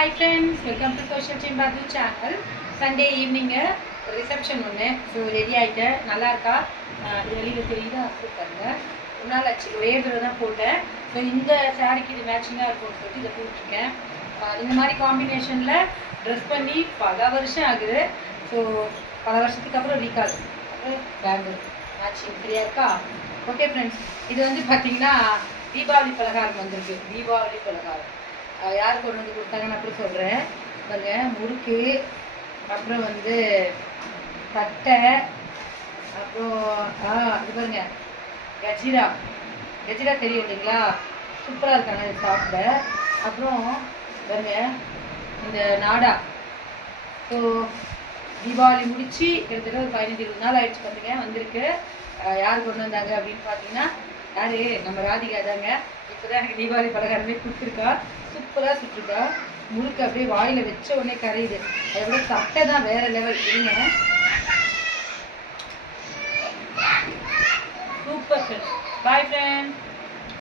Hi friends, welcome to Social Chimbadu channel. Sunday evening reception ஒன்று. So ready ஆகிட்டேன். நல்லா இருக்கா? இது வெளியில் தெரியுதா? சூப்பருங்க. ஒரு நாள் ஆச்சு, ஒரே தடவை தான் போட்டேன். ஸோ இந்த சாரிக்கு இது மேட்சிங்காக இருக்கும்னு சொல்லிட்டு இதை போட்டிருக்கேன். இந்த மாதிரி காம்பினேஷனில் ட்ரெஸ் பண்ணி பல வருஷம் ஆகுது. ஸோ பல வருஷத்துக்கு அப்புறம் ரீகால் பேங்கிள் மேட்சிங் சரியா இருக்கா? ஓகே ஃப்ரெண்ட்ஸ், இது வந்து பார்த்தீங்கன்னா தீபாவளி பலகாரம் வந்திருக்கு. தீபாவளி பலகாரம் யார் கொண்டு வந்து கொடுத்தாங்கன்னு அப்படி சொல்கிறேன் பாருங்க. முறுக்கு, அப்புறம் வந்து தட்டை, அப்புறம் இது பாருங்க கஜிரா. கஜிரா தெரியும் இல்லைங்களா? சூப்பராக இருக்காங்க இது சாப்பிட. அப்புறம் பாருங்க இந்த நாடா. ஸோ தீபாவளி முடிச்சு கிட்டத்தட்ட ஒரு 15-20 நாள் ஆயிடுச்சு பாருங்க. வந்திருக்கு. யார் கொண்டு வந்தாங்க அப்படின்னு பார்த்தீங்கன்னா யாரு? நம்ம ராதிகா தாங்க. இப்போதான் எனக்கு தீபாவளி பலகாரமே கொடுத்துருக்கா. சூப்பராக சுட்டுருக்கா. முழுக்க அப்படியே வாயில் வச்ச உடனே கரையுது. அதை விட தட்டை தான் வேற லெவல். இருங்க, சூப்பர் ஃப்ரெண்ட்ஸ். Bye friends.